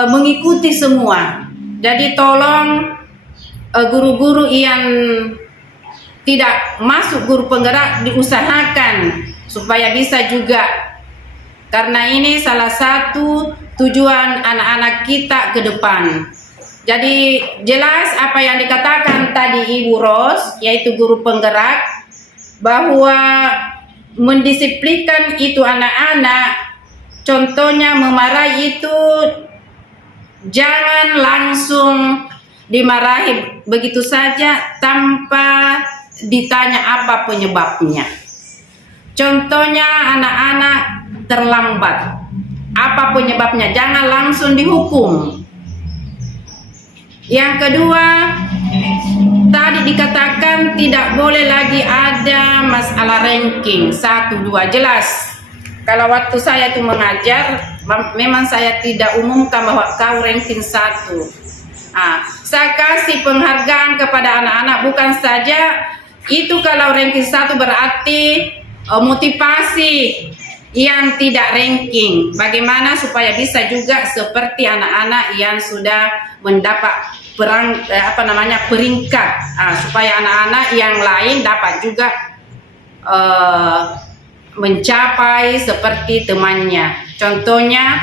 mengikuti semua. Jadi tolong guru-guru yang tidak masuk guru penggerak diusahakan supaya bisa juga, karena ini salah satu tujuan anak-anak kita ke depan. Jadi jelas apa yang dikatakan tadi Ibu Ros, yaitu guru penggerak, bahwa mendisiplinkan itu anak-anak, contohnya memarahi itu jangan langsung dimarahi begitu saja tanpa ditanya apa penyebabnya. Contohnya anak-anak terlambat, apa penyebabnya, jangan langsung dihukum. Yang kedua, tadi dikatakan tidak boleh lagi ada masalah ranking 1, 2. Jelas, kalau waktu saya itu mengajar, memang saya tidak umumkan bahwa kau ranking 1. Saya kasih penghargaan kepada anak-anak, bukan saja itu kalau ranking 1 berarti motivasi yang tidak ranking. Bagaimana supaya bisa juga seperti anak-anak yang sudah mendapat peringkat, supaya anak-anak yang lain dapat juga mencapai seperti temannya. Contohnya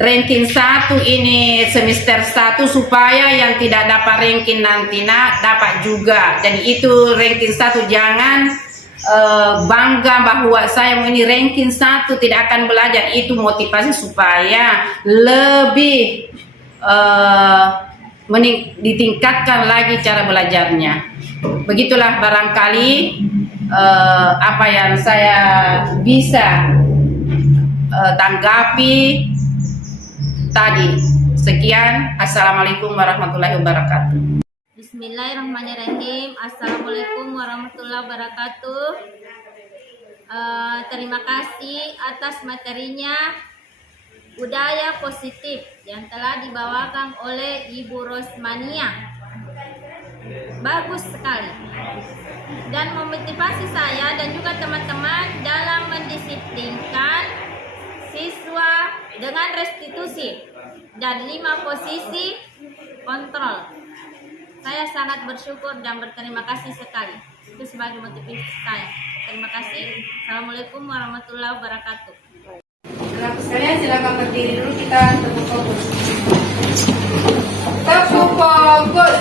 ranking 1 ini semester 1 supaya yang tidak dapat ranking nanti dapat juga. Jadi itu ranking 1, jangan bangga bahwa saya ini ranking 1 tidak akan belajar. Itu motivasi supaya lebih ditingkatkan lagi cara belajarnya. Begitulah barangkali apa yang saya bisa tanggapi tadi. Sekian, assalamualaikum warahmatullahi wabarakatuh. Bismillahirrahmanirrahim. Assalamualaikum warahmatullahi wabarakatuh. Terima kasih atas materinya budaya positif yang telah dibawakan oleh Ibu Rosmania. Bagus sekali dan memotivasi saya dan juga teman-teman dalam mendisiplinkan siswa dengan restitusi dan 5 posisi kontrol. Saya sangat bersyukur dan berterima kasih sekali. Itu sebagai motivasi saya. Terima kasih. Assalamualaikum warahmatullahi wabarakatuh. Anak sekalian silakan berdiri dulu, kita tepuk fokus. Tepuk fokus.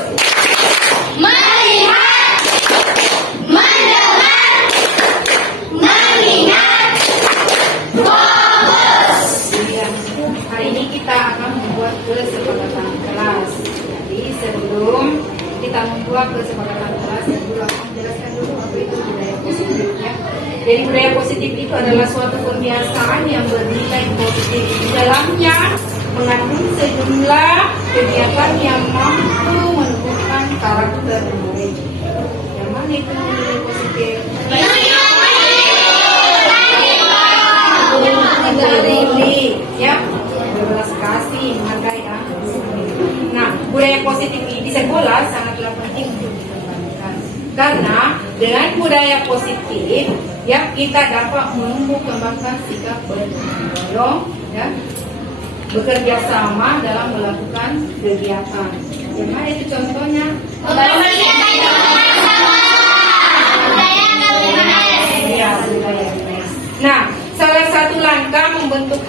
Melihat, mendengar, mengingat, fokus. Ya, hari ini kita akan membuat kesepakatan kelas. Jadi sebelum kita membuat kesepakatan kelas, saya dulu akan menjelaskan dulu apa itu budaya positif ya. Jadi budaya positif itu adalah suatu kebiasaan yang bernilai positif. Di dalamnya mengandung sejumlah kegiatan yang mampu menumbuhkan karakter murid. Yang mana itu nilai positif? Mengerti, ya, berbelas kasih, menghargai ya. Nah, budaya positif ini di sekolah sangatlah penting untuk dikembangkan. Karena dengan budaya positif, ya, kita dapat menumbuh kembangkan sikap bergotong royong, ya, bekerja sama dalam melakukan kegiatan. Yang mana itu contohnya? Ya, budaya kelas. Nah, salah satu langkah membentuk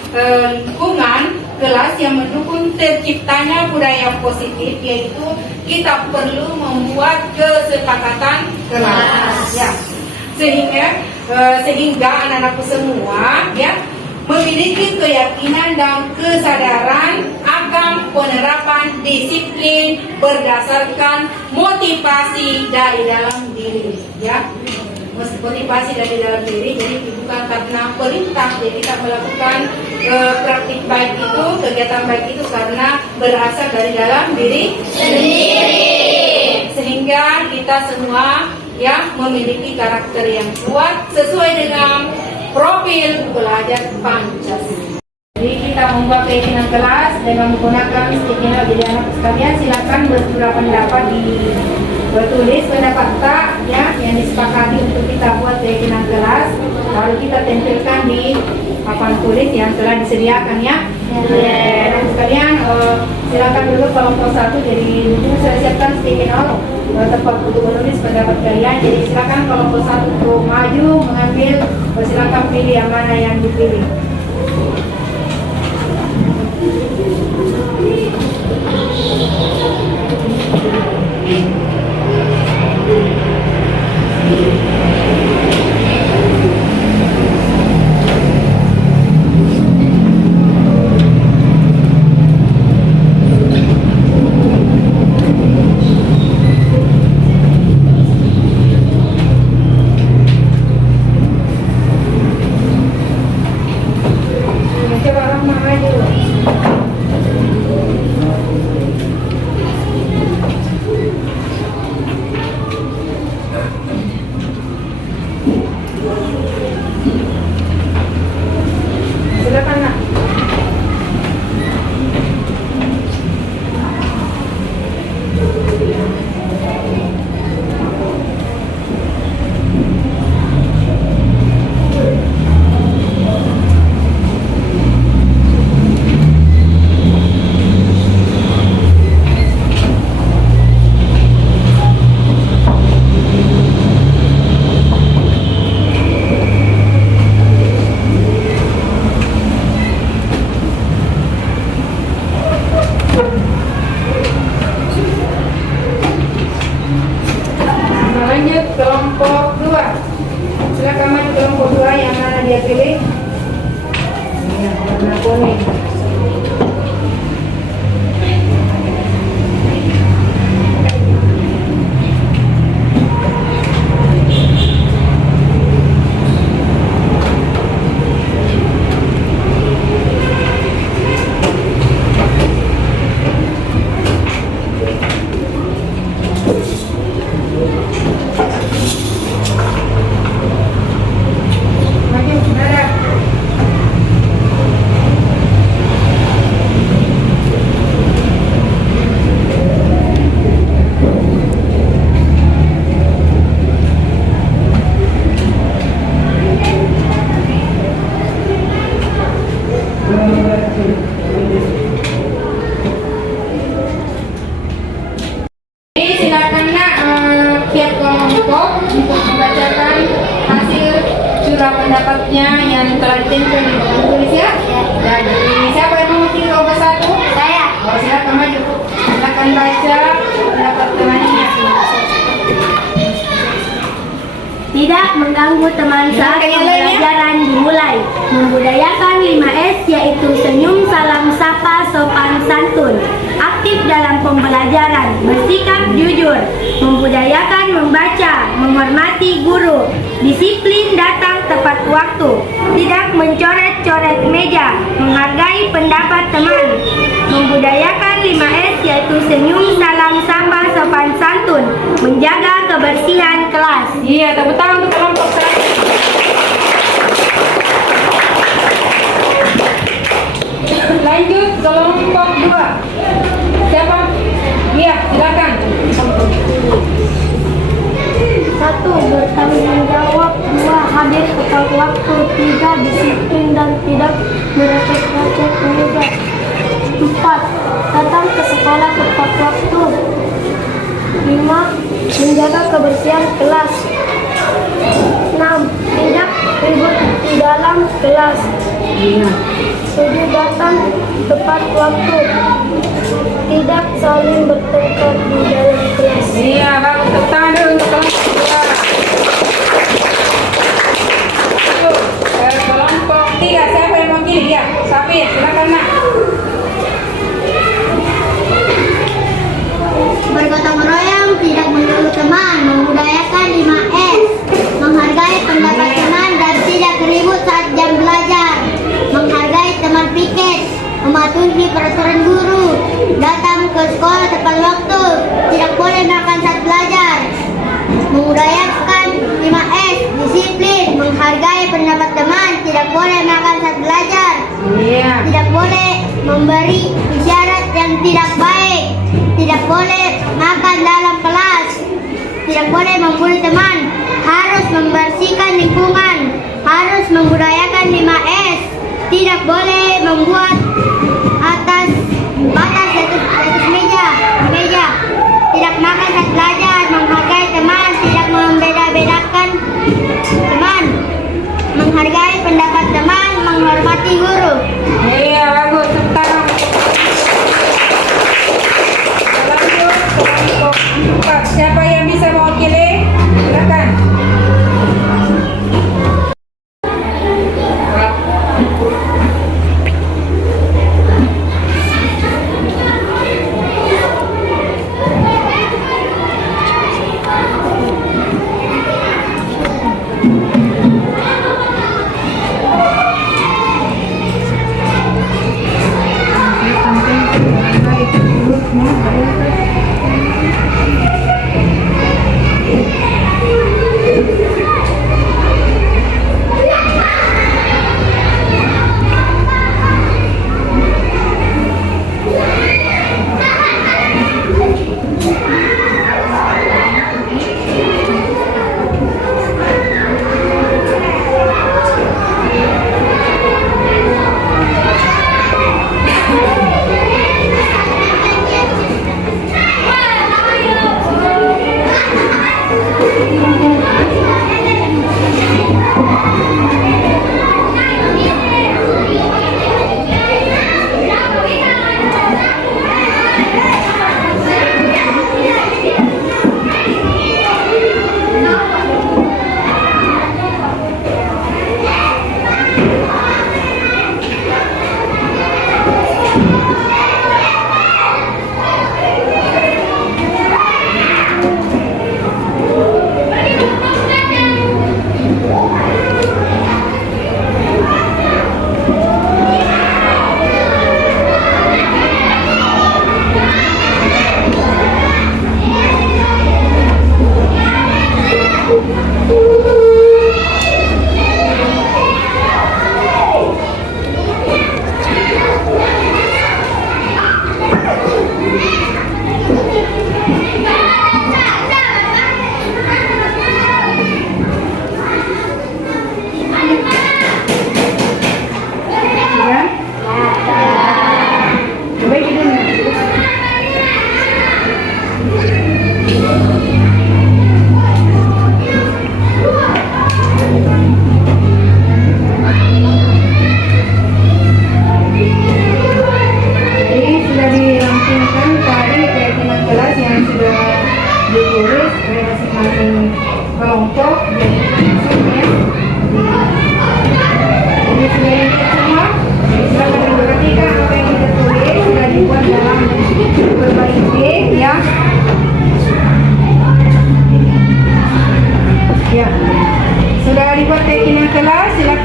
lingkungan kelas yang mendukung terciptanya budaya positif yaitu kita perlu membuat kesepakatan kelas. Ya, sehingga anak-anakku semua ya memiliki keyakinan dan kesadaran akan penerapan disiplin berdasarkan motivasi dari dalam diri, ya. Motivasi dari dalam diri, jadi bukan karena perintah. Jadi kita melakukan praktik baik itu, kegiatan baik itu karena berasal dari dalam diri sendiri, sehingga kita semua ya memiliki karakter yang kuat sesuai dengan profil pelajar Pancasila. Jadi kita membuat keyakinan kelas dengan menggunakan stiker. Jadi anak sekalian silakan berpendapat bertulis pendapat tak ya yang disepakati untuk kita buat keyakinan kelas, lalu kita tempelkan di papan tulis yang telah disediakan ya. Anak sekalian silakan dulu kelompok 1, jadi dulu saya siapkan stiker tempat untuk menulis pendapat kalian. Jadi silakan kelompok 1 untuk maju mengambil, silakan pilih yang mana yang dipilih. Silakan nak. Lanjut kelompok 2. Silakan maju kelompok 2 yang mana dia pilih? Ini yang warna kuning. Maju, nada. Jadi silakan nak tiap kelompok untuk membacakan hasil curah pendapatnya yang telah ditempel di papan tulis ya. Jadi siapa yang mewakili kelompok 1? Saya. Oh, silakan maju. Silakan baca pendapat temannya. Tidak mengganggu teman saat pembelajaran dimulai. Membudayakan 5S yaitu senyum, salam, sapa, sopan, santun. Aktif dalam pembelajaran, bersikap jujur. Membudayakan membaca, menghormati guru. Disiplin datang tepat waktu. Tidak mencoret-coret meja. Menghargai pendapat teman. Membudayakan 5S yaitu senyum, salam, sapa, sopan, santun. Menjaga kebersihan kelas. Iya, tepuk tangan untuk kelompok 1. Lanjut kelompok 2. Siapa? Iya, silakan. 1. Bertanggung jawab. 2. Hadir tepat waktu. 3. Disiplin dan tidak mereceh-receh meja. 4. Datang ke sekolah tepat waktu. 5. Menjaga kebersihan kelas. 6. Tidak ribut di dalam kelas. 7. Datang tepat waktu. Tidak saling bertengkar di dalam kelas. Iya, bagus. Tepuk tangan dulu untuk kelompok 2. Kelompok 3, siapa yang mau pilih? Ya, Safir, silakan nak. Bergotong royong, tidak mengganggu teman, membudayakan 5S, menghargai pendapat teman dan tidak ribut saat jam belajar, menghargai teman piket, mematuhi peraturan guru, datang ke sekolah tepat waktu, tidak boleh makan saat belajar, membudayakan 5S, disiplin, menghargai pendapat teman, tidak boleh makan saat belajar, Iya. tidak boleh memberi isyarat yang tidak baik, tidak boleh makan dalam kelas, tidak boleh membuli teman, harus membersihkan lingkungan, harus membudayakan 5S, tidak boleh membuat batas di atas meja, tidak makan saat belajar, menghargai teman, tidak membeda-bedakan teman, menghargai pendapat teman, menghormati guru. Iya, bagus. Tepuk tangan. Lanjut kelompok 4. Siapa yang bisa mewakili? Silakan.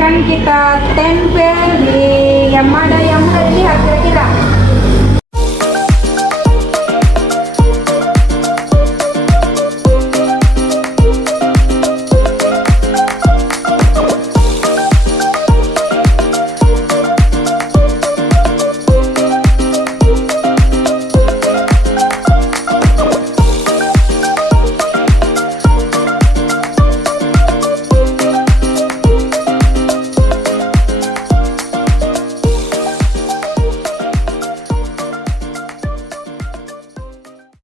akan kita tempel di yang mana yang mudah dilihat kira-kira.